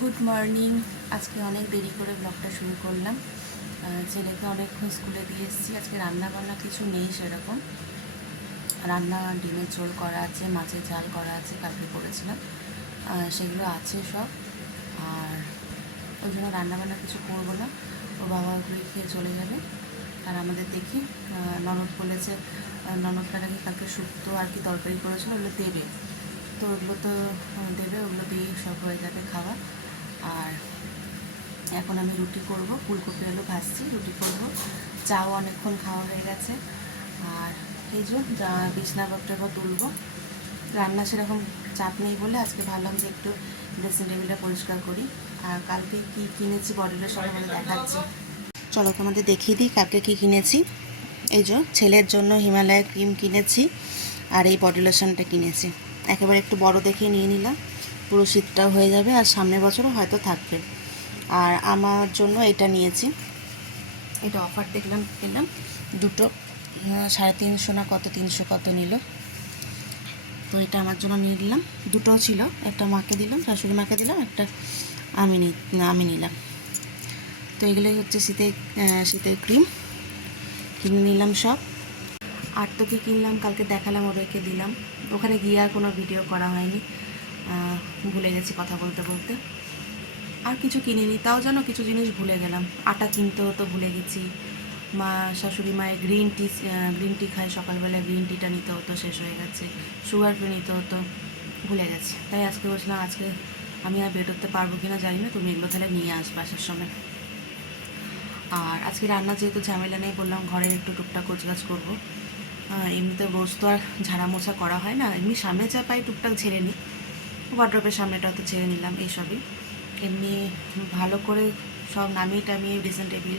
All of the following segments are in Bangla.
Good morning. আজকে অনেক দেরি করে ব্লগটা শুরু করলাম। ছেলেকে অনেকক্ষণ স্কুলে দিয়ে এসেছি। আজকে রান্না বান্না কিছু নেই সেরকম। রান্না ডিমের ঝোল করা আছে, মাছের ঝাল করা আছে, কালকে করেছিলাম, সেগুলো আছে সব। আর ওই জন্য রান্নাবান্না কিছু করবো না, ও বাবা ওগুলোই খেয়ে চলে যাবে। আর আমাদের দেখি ননদ বলেছে, ননদটা নাকি কালকে শুক্তো আর কি তরকারি করেছিল, ওগুলো দেবে। তো ওগুলো তো দেবে, ওগুলো দিয়েই সব হয়ে যাবে খাওয়া। আর এখন আমি রুটি করব, ফুলকপি আলু ভাজছি, রুটি করব। চাও অনেকক্ষণ খাওয়া হয়ে গেছে। আর এই যা বিছনাপত্র এবার তুলব। রান্না সেরকম চাপ নেই বলে আজকে ভাবলাম যে একটু ড্রেসিং টেবিলটা পরিষ্কার করি। আর কালকে কী কিনেছি বডি লোশন বলে দেখাচ্ছি। চলো তোমাদের দেখিয়ে দিই কালকে কী কিনেছি। এই যে ছেলের জন্য হিমালয় ক্রিম কিনেছি, আর এই বডি লোশনটা কিনেছি। একেবারে একটু বড় দেখে নিয়ে নিলাম, পুরো শীতটাও হয়ে যাবে, আর সামনের বছরও হয়তো থাকবে। আর আমার জন্য এটা নিয়েছি, এটা অফার দেখলাম, পেলাম দুটো 350 না কত, 300 কত নিল। তো এটা আমার জন্য নিয়ে নিলাম, দুটো ছিল, একটা মাকে দিলাম, শাশুড়ি মাকে দিলাম, একটা আমি নিলাম। তো এগুলোই হচ্ছে শীতের ক্রিম কিনে নিলাম সব। আর তো কি কিনলাম কালকে দেখালাম, ওদেরকে দিলাম। ওখানে গিয়ে আর কোনো ভিডিও করা হয়নি, ভুলে গেছি কথা বলতে বলতে। আর কিছু কিনিনি, তাও যেন কিছু জিনিস ভুলে গেলাম। আটা কিনতে হতো, ভুলে গেছি। শাশুড়ি মায়ের গ্রিন টি খায়, সকালবেলায় গ্রিন টিটা নিতে হতো, শেষ হয়ে গেছে। সুগার ফ্রি নিতে হতো, ভুলে গেছি। তাই আজকে বলছিলাম, আজকে আমি আর বেরোতে পারবো কিনা জানি না, তুমি এগুলো তাহলে নিয়ে আসবে আসার সময়। আর আজকে রান্না যেহেতু ঝামেলা নেই, বললাম ঘরের একটু টুকটাক গোছগাছ করবো। এমনিতে রোজ তো আর ঝাড়া মোছা করা হয় না, এমনি সামনে যা পাই টুকটাক ঝেড়ে নিই, ওয়ার্ড্রপের সামনেটা তো ছেড়ে নিলাম, এইসবই। এমনি ভালো করে সব নামিয়ে টামিয়ে ড্রেসিং টেবিল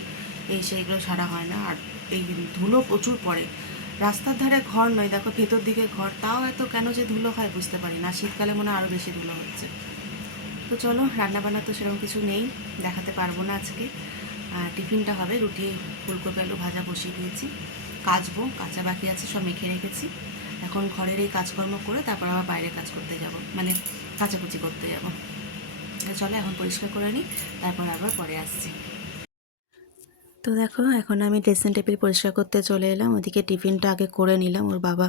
এই সেইগুলো সারা হয় না। আর এই ধুলো প্রচুর পড়ে, রাস্তার ধারে ঘর নয়, দেখো ভেতর দিকে ঘর, তাও এত কেন যে ধুলো হয় বুঝতে পারি না। শীতকালে মনে হয় আরও বেশি ধুলো হচ্ছে। তো চলো, রান্নাবান্না তো সেরকম কিছু নেই, দেখাতে পারবো না আজকে। টিফিনটা হবে, রুটি ফুলকপি আলু ভাজা বসিয়ে দিয়েছি, কাচবো, কাঁচা বাকি আছে, সব মেখে রেখেছি। এখন ঘরের এই কাজকর্ম করে তারপর আবার বাইরে কাজ করতে যাব, মানে কাচাকুচি করতে যাব। চলো এখন পরিষ্কার করে নিই, তারপর আবার পরে আসছি। তো দেখো, এখন আমি ড্রেসিং টেবিল পরিষ্কার করতে চলে এলাম। ওদিকে টিফিনটা আগে করে নিলাম, ওর বাবা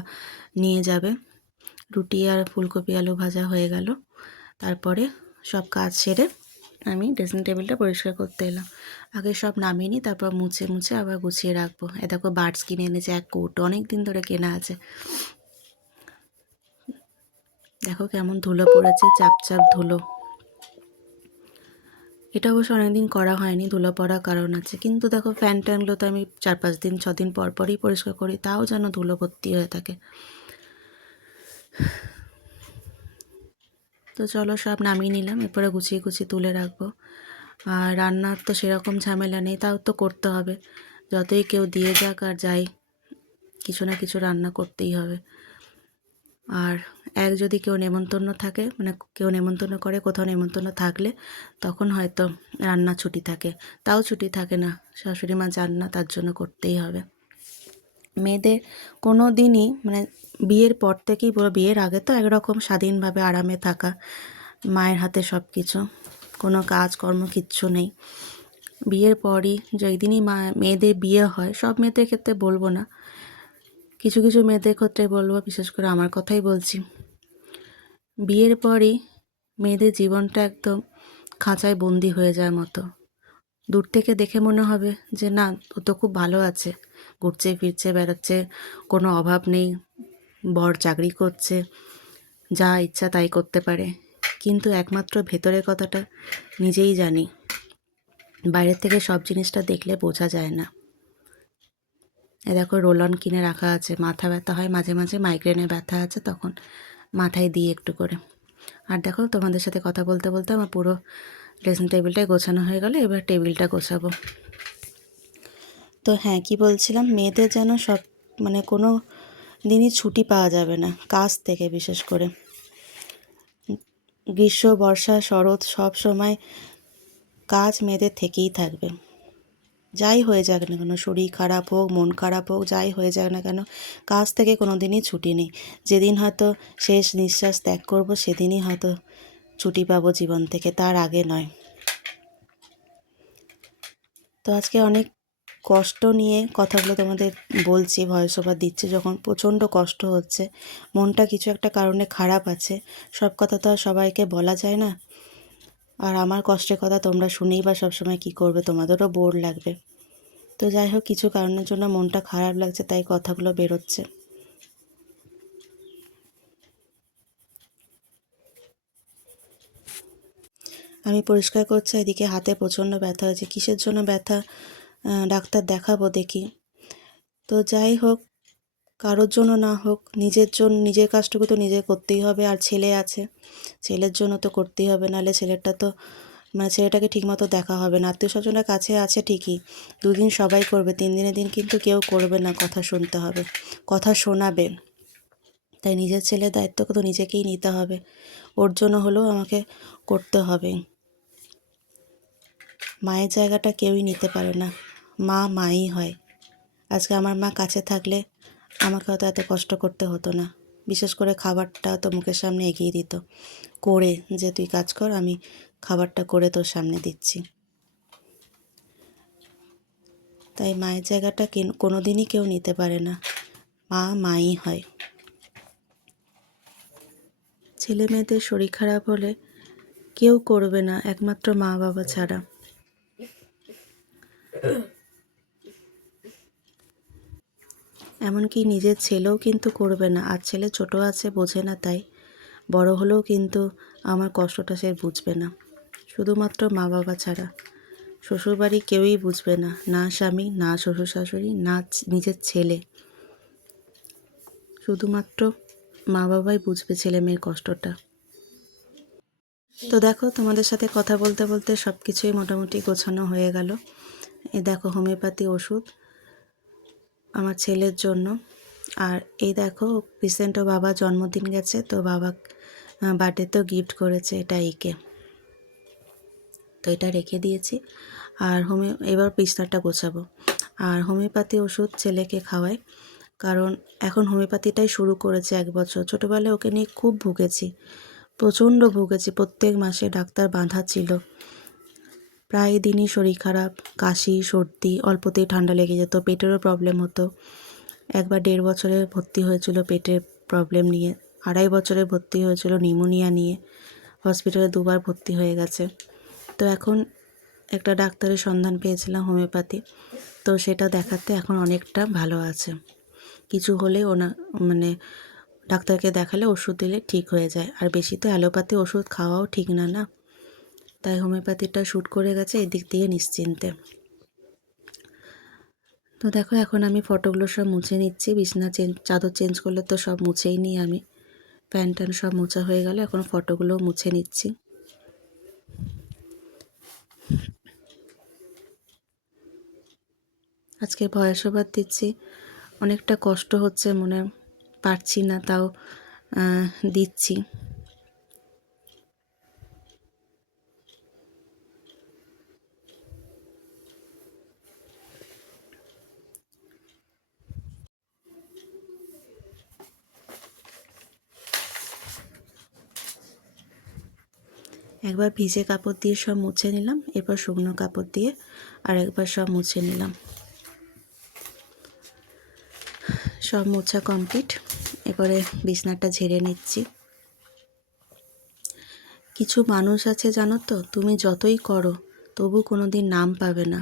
নিয়ে যাবে। রুটি আর ফুলকপি আলু ভাজা হয়ে গেল, তারপরে সব কাজ সেরে আমি ড্রেসিং টেবিলটা পরিষ্কার করতে এলাম। আগে সব নামিয়ে নিই, তারপর মুছে মুছে আবার গুছিয়ে রাখবো। এ দেখো বার্ডস কিনে এনেছে, এক কৌটো, অনেক দিন ধরে কেনা আছে। দেখো কেমন ধুলো পড়েছে, চাপ চাপ ধুলো। এটা অবশ্য অনেকদিন করা হয়নি, ধুলো পড়ার কারণ আছে। কিন্তু দেখো ফ্যান ট্যানগুলো তো আমি 4-5 দিন 6 দিন পর পরই পরিষ্কার করি, তাও যেন ধুলো ভর্তি হয়ে থাকে। তো চলো সব নামিয়ে নিলাম, এরপরে গুছিয়ে গুছিয়ে তুলে রাখবো। আর রান্নার তো সেরকম ঝামেলা নেই, তাও তো করতে হবে। যতই কেউ দিয়ে যাক আর যাই, কিছু না কিছু রান্না করতেই হবে। আর যদি কেউ নেমন্তন্ন থাকে, মানে কেউ নেমন্তন্ন করে, কোথাও নেমন্তন্ন থাকলে তখন হয়তো রান্না ছুটি থাকে, তাও ছুটি থাকে না, শাশুড়ি মা যান না, তার জন্য করতেই হবে। মেয়েদের কোনো দিনই, মানে বিয়ের পর থেকেই, পুরো বিয়ের আগে তো একরকম স্বাধীনভাবে আরামে থাকা, মায়ের হাতে সব কিছু, কোনো কাজকর্ম কিচ্ছু নেই। বিয়ের পরই যেই দিনই মেয়েদের বিয়ে হয়, সব মেয়েদের ক্ষেত্রে বলবো না, কিছু কিছু মেয়েদের ক্ষেত্রে বলবো, বিশেষ করে আমার কথাই বলছি, বিয়ের পরই মেয়েদের জীবনটা একদম খাঁচায় বন্দি হয়ে যাওয়ার মতো। দূর থেকে দেখে মনে হবে যে না, ও তো খুব ভালো আছে, ঘুরছে ফিরছে বেড়াচ্ছে, কোনো অভাব নেই, বর চাকরি করছে, যা ইচ্ছা তাই করতে পারে। কিন্তু একমাত্র ভেতরের কথাটা নিজেই জানি, বাইরের থেকে সব জিনিসটা দেখলে বোঝা যায় না। এ দেখো রোলন কিনে রাখা আছে, মাথা ব্যথা হয় মাঝে মাঝে, মাইগ্রেনের ব্যথা আছে, তখন মাথায় দিই একটু করে। আর দেখো তোমাদের সাথে কথা বলতে বলতে আমার পুরো ড্রেসিং টেবিলটাই গোছানো হয়ে গেল, এবার টেবিলটা গোছাবো। তো হ্যাঁ, কি বলছিলাম, মেয়েদের যেন সব, মানে কোনো দিনই ছুটি পাওয়া যাবে না কাজ থেকে। বিশেষ করে গ্রীষ্ম, বর্ষা, শরৎ, সব সময় কাজ মেয়েদের থেকেই থাকবে। যাই হয়ে যাক না কেন, শরীর খারাপ হোক, মন খারাপ হোক, যাই হয়ে যাক না কেন, কাজ থেকে কোনো দিনই ছুটি নেই। যেদিন হয়তো শেষ নিঃশ্বাস ত্যাগ করব, সেদিনই হয়তো ছুটি পাবো জীবন থেকে, তার আগে নয়। তো আজকে অনেক কষ্ট নিয়ে কথাগুলো তোমাদের বলছি, ভয়েস ওভার দিচ্ছি যখন প্রচণ্ড কষ্ট হচ্ছে, মনটা কিছু একটা কারণে খারাপ আছে। সব কথা তো আর সবাইকে বলা যায় না। আর আমার কষ্টের কথা তোমরা শুনেই বা সবসময় কী করবে, তোমাদেরও বোর লাগবে। তো যাই হোক, কিছু কারণের জন্য মনটা খারাপ লাগছে, তাই কথাগুলো বেরোচ্ছে। আমি পরিষ্কার করছি, এদিকে হাতে প্রচণ্ড ব্যথা হয়েছে। কিসের জন্য ব্যথা ডাক্তার দেখাবো দেখি। তো যাই হোক, কারোর জন্য না হোক, নিজের জন্য, নিজের কাজটুকু তো নিজে করতেই হবে। আর ছেলে আছে, ছেলের জন্য তো করতেই হবে, নাহলে ছেলেটা তো ছেলেটাকে ঠিকমতো দেখা হবে না। আত্মীয় স্বজনরা কাছে আছে ঠিকই, 2 দিন সবাই করবে, 3 দিনের দিন কিন্তু কেউ করবে না, কথা শুনতে হবে, কথা শোনাবে। তাই নিজের ছেলের দায়িত্ব তো নিজেকেই নিতে হবে, ওর জন্য হলেও আমাকে করতে হবে। মায়ের জায়গাটা কেউই নিতে পারে না, মা মাই হয়। আজকে আমার মা কাছে থাকলে আমাকে হয়তো এত কষ্ট করতে হতো না। বিশেষ করে খাবারটা তো মুখের সামনে এগিয়ে দিত করে, যে তুই কাজ কর, আমি খাবারটা করে তোর সামনে দিচ্ছি। তাই মায়ের জায়গাটা কোনো দিনই কেউ নিতে পারে না, মা মাই হয়। ছেলে মেয়েদের শরীর খারাপ হলে কেউ করবে না, একমাত্র মা বাবা ছাড়া। এমনকি নিজের ছেলেও কিন্তু করবে না। আর ছেলে ছোট আছে, বোঝে না, তাই বড় হলেও কিন্তু আমার কষ্টটা সে বুঝবে না, শুধুমাত্র মা বাবা ছাড়া। শ্বশুরবাড়ি কেউই বুঝবে না, না স্বামী, না শ্বশুর শাশুড়ি, না নিজের ছেলে, শুধুমাত্র মা বাবাই বুঝবে ছেলে মেয়ের কষ্টটা। তো দেখো, তোমাদের সাথে কথা বলতে বলতে সব কিছুই মোটামুটি গোছানো হয়ে গেল। এই দেখো হোমিওপ্যাথি ওষুধ আমার ছেলের জন্য। আর এই দেখো, রিসেন্টও বাবা জন্মদিন গেছে, তো বাবা বার্থডেতেও গিফট করেছে এটা একে, তো এটা রেখে দিয়েছি। আর এবার বিছনাটা গোছাবো। আর হোমিওপ্যাথি ওষুধ ছেলেকে খাওয়াই, কারণ এখন হোমিওপ্যাথিটাই শুরু করেছে 1 বছর। ছোটোবেলায় ওকে নিয়ে খুব ভুগেছি, প্রচণ্ড ভুগেছি। প্রত্যেক মাসে ডাক্তার বাঁধা ছিল, প্রায় দিনই শরীর খারাপ, কাশি, সর্দি, অল্পতেই ঠান্ডা লেগে যেত, পেটেরও প্রবলেম হতো। একবার 1.5 বছরে ভর্তি হয়েছিল পেটের প্রবলেম নিয়ে, 2.5 বছরে ভর্তি হয়েছিল নিউমোনিয়া নিয়ে, হসপিটালে 2বার ভর্তি হয়ে গেছে। তো এখন একটা ডাক্তারের সন্ধান পেয়েছিলাম হোমিওপ্যাথি, তো সেটা দেখাতে এখন অনেকটা ভালো আছে। কিছু হলে ডাক্তারকে দেখালে ওষুধ দিলে ঠিক হয়ে যায়। আর বেশি তো অ্যালোপ্যাথি ওষুধ খাওয়াও ঠিক না, না, তাই হোমিওপ্যাথিটা শ্যুট করে গেছে, এদিক দিয়ে নিশ্চিন্তে। তো দেখো, এখন আমি ফটোগুলো সব মুছে নিচ্ছি। বিছনা চাদর চেঞ্জ করলে তো সব মুছেই নিই আমি, প্যান্ট ট্যান সব মোছা হয়ে গেল, এখন ফটোগুলো মুছে নিচ্ছি। আজকে ভয়েস ওভার দিচ্ছি, অনেকটা কষ্ট হচ্ছে, মনে পারছি না, তাও দিচ্ছি। একবার ভিজে কাপড় দিয়ে সব মুছে নিলাম, এরপর শুকনো কাপড় দিয়ে আর একবার সব মুছে নিলাম। সব মোছা কমপ্লিট, এবারে বিছনাটা ঝেড়ে নিচ্ছি। কিছু মানুষ আছে জানো তো, তুমি যতই করো তবু কোনো দিন নাম পাবে না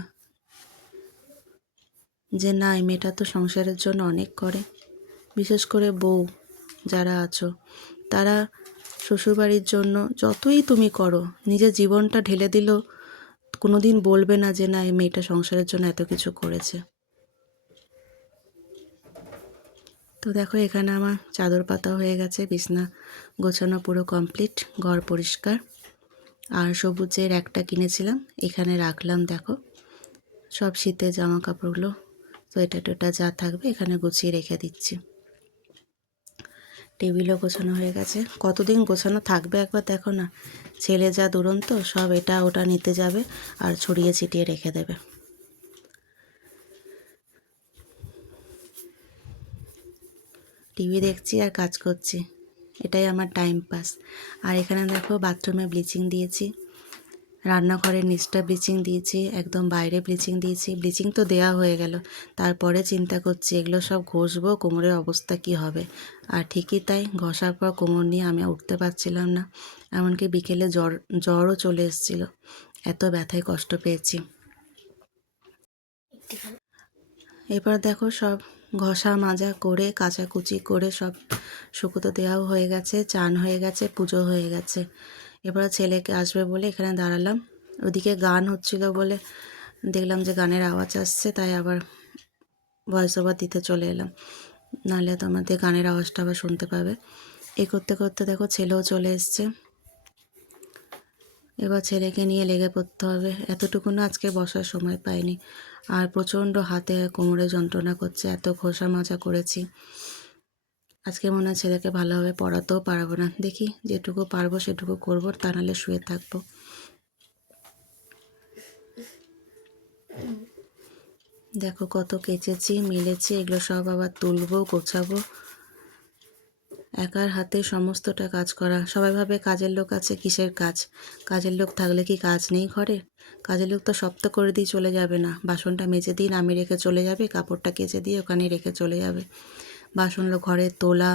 যে না, এই মেয়েটা তো সংসারের জন্য অনেক করে। বিশেষ করে বউ যারা আছো, তারা শ্বশুরবাড়ির জন্য যতই তুমি করো, নিজের জীবনটা ঢেলে দিলেও কোনো দিন বলবে না যে না, এই মেয়েটা সংসারের জন্য এত কিছু করেছে। তো দেখো, এখানে আমার চাদর পাতা হয়ে গেছে, বিছনা গোছানো পুরো কমপ্লিট, ঘর পরিষ্কার। আর সবুজের একটা কিনেছিলাম, এখানে রাখলাম। দেখো, সব শীতের জামা কাপড়গুলো, সোয়েটার টোয়েটার যা থাকবে এখানে গুছিয়ে রেখে দিচ্ছি। টেবিলও গোছানো হয়ে গেছে। কতদিন গোছানো থাকবে একবার দেখো না, ছেলে যা দুরন্ত, সব এটা ওটা নিতে যাবে আর ছড়িয়ে ছিটিয়ে রেখে দেবে। টিভি দেখছি আর কাজ করছি, এটাই আমার টাইম পাস। আর এখানে দেখো বাথরুমে ব্লিচিং দিয়েছি, রান্নাঘরের নিচটা ব্লিচিং দিয়েছি, একদম বাইরে ব্লিচিং দিয়েছি। ব্লিচিং তো দেওয়া হয়ে গেল, তারপরে চিন্তা করছি এগুলো সব ঘষবো, কোমরের অবস্থা কি হবে। আর ঠিকই তাই, ঘষার পর কোমর নিয়ে আমি উঠতে পারছিলাম না, এমনকি বিকেলে জ্বরও চলে এসেছিল, এত ব্যথায় কষ্ট পেয়েছি। এবার দেখো সব ঘষা মাজা করে কাচাকুচি করে সব শুকোতে দেওয়াও হয়ে গেছে, চান হয়ে গেছে, পুজো হয়ে গেছে। এবার ছেলেকে আসবে বলে এখানে দাঁড়ালাম। ওদিকে গান হচ্ছিল বলে দেখলাম যে গানের আওয়াজ আসছে, তাই আবার ভয়েস ওভার দিতে চলে এলাম, নাহলে তোমাদের গানের আওয়াজটা আবার শুনতে পাবে। এই করতে করতে দেখো ছেলেও চলে এসছে। এবার ছেলেকে নিয়ে লেগে পড়তে হবে, এতটুকুনো আজকে বসার সময় পাইনি। আর প্রচণ্ড হাতে কোমরে যন্ত্রণা করছে, এত ঘষা মাজা করেছি। আজকে মনে হয় ছেলেকে ভালোভাবে পড়াতেও পারবো না, দেখি যেটুকু পারবো সেটুকু করবো, তা নাহলে শুয়ে থাকবো। দেখো কত কেচেছি মিলেছি, এগুলো সব আবার তুলবো, গোছাবো। একার হাতে সমস্তটা কাজ করা। সবাই ভাবে কাজের লোক আছে, কিসের কাজ? কাজের লোক থাকলে কি কাজ নেই ঘরে? কাজের লোক তো সব তো করে দিয়ে চলে যাবে না, বাসনটা মেজে দিন আমি রেখে চলে যাবে, কাপড়টা কেচে দিয়ে ওখানে রেখে চলে যাবে। বাসনগুলো ঘরে তোলা,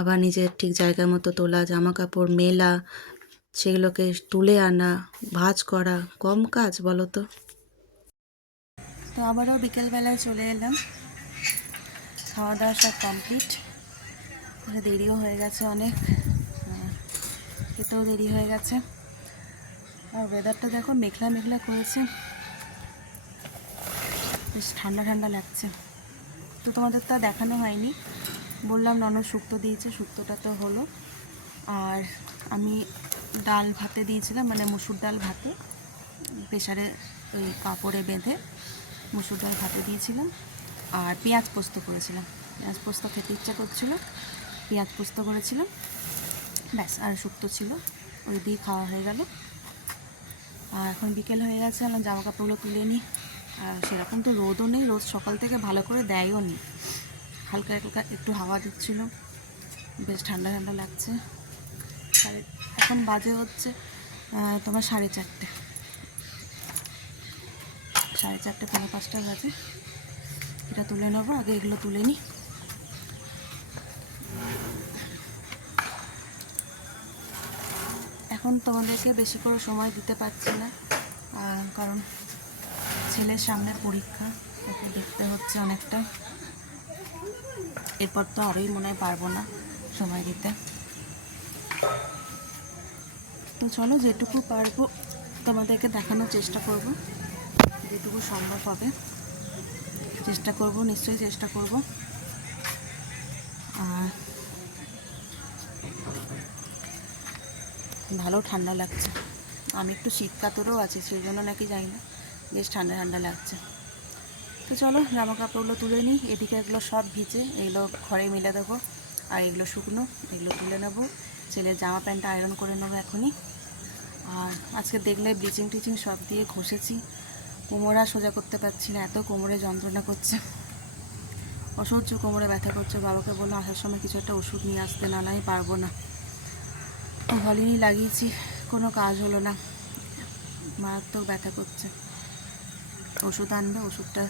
আবার নিজের ঠিক জায়গা মতো তোলা, জামা কাপড় মেলা, সেগুলোকে তুলে আনা, ভাঁজ করা, কম কাজ বলো তো? তো আবারও বিকেলবেলায় চলে এলাম, খাওয়া দাওয়া সব কমপ্লিট, দেরিও হয়ে গেছে অনেক, খেতেও দেরি হয়ে গেছে। আর ওয়েদারটা দেখো মেঘলা মেঘলা করেছে, বেশ ঠান্ডা ঠান্ডা লাগছে। তো তোমাদের তা দেখানো হয়নি, বললাম ননদ শুক্তো দিয়েছে, শুক্তোটা তো হলো। আর আমি ডাল ভাতে দিয়েছিলাম, মানে মুসুর ডাল ভাতে, প্রেশারে ওই কাপড়ে বেঁধে মুসুর ডাল ভাতে দিয়েছিলাম। আর পেঁয়াজ পোস্ত করেছিলাম, পেঁয়াজ পোস্ত খেতে ইচ্ছা করছিলো, পেঁয়াজ পোস্ত করেছিলাম, ব্যাস। আর শুক্তো ছিল, ওই দিয়ে খাওয়া হয়ে গেল। আর এখন বিকেল হয়ে গেছে, আমার জামা কাপড়গুলো তুলে নিই। আর সেরকম তো রোদও নেই, রোদ সকাল থেকে ভালো করে দেয়ও নি, হালকা হালকা একটু হাওয়া দিচ্ছিলো, বেশ ঠান্ডা ঠান্ডা লাগছে। এখন বাজে হচ্ছে তোমার 4:30, 4:30 পৌনে 5টা বাজে। এটা তুলে নেবো, আগে এগুলো তুলে নিই। এখন তোমাদেরকে বেশি করে সময় দিতে পারছি না, কারণ ছেলের সামনে পরীক্ষা, ওকে দেখতে হচ্ছে অনেকটা। এরপর তো আরোই মনে হয় পারবো না সময় দিতে। তো চলো, যেটুকু পারবো তোমাদেরকে দেখানোর চেষ্টা করব, যেটুকু সম্ভব হবে চেষ্টা করব, নিশ্চয়ই চেষ্টা করব। আর ভালো ঠান্ডা লাগছে, আমি একটু শীত কাতরেও আছি, সেই জন্য নাকি জানি না, বেশ ঠান্ডা ঠান্ডা লাগছে। তো চলো জামা কাপড়গুলো তুলে নিই, এদিকে এগুলো সব ভিজে, এগুলো ঘরে মিলে দেবো, আর এগুলো শুকনো, এগুলো তুলে নেবো। ছেলের জামা প্যান্টটা আয়রন করে নেবো এখনই। আর আজকে দেখলে ব্লিচিং টিচিং সব দিয়ে ঘষেছি, কোমরা সোজা করতে পারছি না, এত কোমরে যন্ত্রণা করছে, অসহ্য কোমরে ব্যথা করছে। বাবাকে বললো আসার সময় কিছু একটা ওষুধ নিয়ে আসতে, না আমি পারবো না। হলিনি লাগিয়েছি, কোনো কাজ হলো না, মারাত্মক ব্যথা করছে। ওষুধ আনবে, ওষুধটা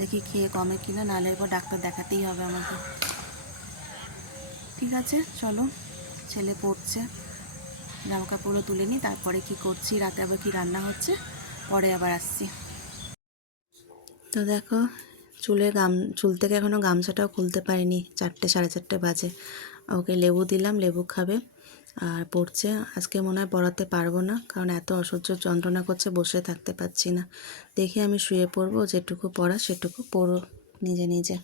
দেখি খেয়ে কমে কিনা, নাহলে এরপর ডাক্তার দেখাতেই হবে আমাকে। ঠিক আছে চলো, ছেলে পড়ছে, জামা কাপড়গুলো তুলে নিই, তারপরে কি করছি, রাতে আবার কি রান্না হচ্ছে পরে আবার আসছি। তো দেখো চুল থেকে এখনও গামছাটাও খুলতে পারিনি, 4টে 4:30 বাজে। ওকে লেবু দিলাম, লেবু খাবে আর পড়ছে। আজকে মনে হয় পড়াতে পারবো না, কারণ এত অসহ্য যন্ত্রণা করছে, বসে থাকতে পারছি না। দেখি আমি শুয়ে পড়বো, যেটুকু পড়া সেটুকু পড়ো নিজে নিজে।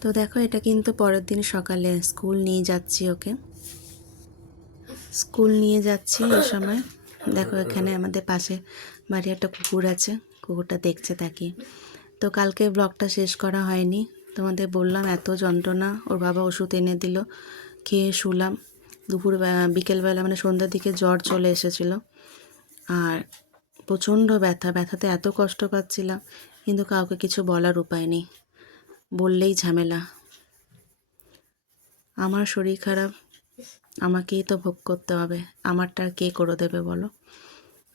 তো দেখো এটা কিন্তু পরের দিন সকালে স্কুল নিয়ে যাচ্ছি ওকে, স্কুল নিয়ে যাচ্ছি। এই সময় দেখো এখানে আমাদের পাশে বাড়ি একটা কুকুর আছে, কুকুরটা দেখছে তাকে। তো কালকে ব্লগটা শেষ করা হয়নি, তোমাদের বললাম এত যন্ত্রণা, ওর বাবা ওষুধ এনে দিল, খেয়ে শুলাম। বিকেলবেলা মানে সন্ধ্যার দিকে জ্বর চলে এসেছিলো, আর প্রচণ্ড ব্যথাতে এত কষ্ট পাচ্ছিলাম, কিন্তু কাউকে কিছু বলার উপায় নেই, বললেই ঝামেলা। আমার শরীর খারাপ, আমাকেই তো ভোগ করতে হবে, আমারটা আর কে করে দেবে বলো?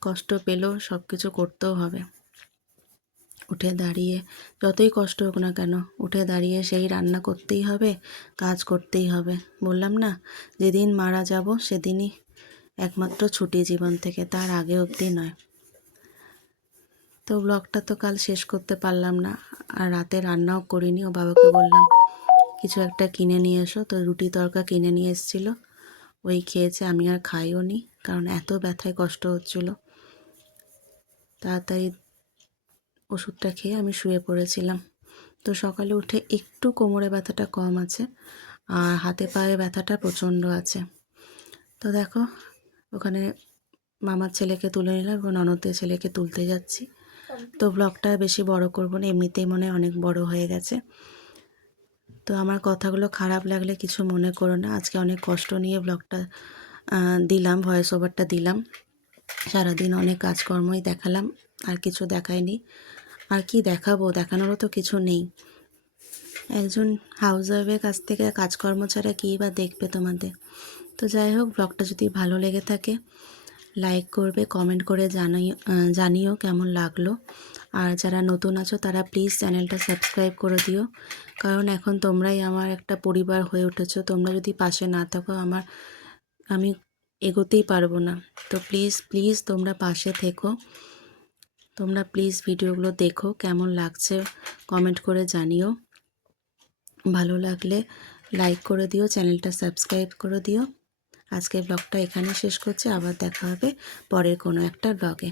কষ্ট পেলেও সব কিছু করতেও হবে। উঠে দাঁড়িয়ে যতই কষ্ট হোক না কেন, উঠে দাঁড়িয়ে সেই রান্না করতেই হবে, কাজ করতেই হবে। বললাম না, যেদিন মারা যাব সেদিনই একমাত্র ছুটি জীবন থেকে, তার আগে অবধি নয়। তো ব্লগটা তো কাল শেষ করতে পারলাম না, আর রাতে রান্নাও করিনি। ও বাবাকে বললাম কিছু একটা কিনে নিয়ে এসো, তো রুটি তড়কা কিনে নিয়ে এসেছিলো, ওই খেয়েছে। আমি আর খাইও নি, কারণ এত ব্যথায় কষ্ট হচ্ছিলো। তাড়াতাড়ি ওষুধটা খেয়ে আমি শুয়ে পড়েছিলাম। তো সকালে উঠে একটু কোমরে ব্যথাটা কম আছে, আর হাতে পায়ে ব্যথাটা প্রচণ্ড আছে। তো দেখো, ওখানে মামার ছেলেকে তুলে নিলাম, এবং ননদের ছেলেকে তুলতে যাচ্ছি। তো ব্লগটা বেশি বড় করব না, এমনিতেই মনে হয় অনেক বড় হয়ে গেছে। তো আমার কথাগুলো খারাপ লাগলে কিছু মনে করো না। আজকে অনেক কষ্ট নিয়ে ব্লগটা দিলাম, ভয়েস ওভারটা দিলাম। সারাদিন অনেক কাজকর্মই দেখালাম, আর কিছু দেখাইনি। আর কি দেখাবো, দেখানোরও তো কিছু নেই। একজন হাউসওয়াইফের কাছ থেকে কাজকর্ম ছাড়া কী বা দেখবে তোমাদের। তো যাই হোক, ব্লগটা যদি ভালো লেগে থাকে লাইক করবে, কমেন্ট করে জানিও কেমন লাগলো। আর যারা নতুন আছো তারা প্লিজ চ্যানেলটা সাবস্ক্রাইব করে দিও, কারণ এখন তোমরাই আমার একটা পরিবার হয়ে উঠেছো। তোমরা যদি পাশে না থাকো আমি এগোতেই পারবো না। তো প্লিজ প্লিজ তোমরা পাশে থেকো। তোমরা প্লিজ ভিডিওগুলো দেখো, কেমন লাগছে কমেন্ট করে জানিও। ভালো লাগলে লাইক করে দিও, চ্যানেলটা সাবস্ক্রাইব করে দিও। আজকের ব্লগটা এখানে শেষ করছি, আবার দেখা হবে পরের কোনো একটা ব্লগে।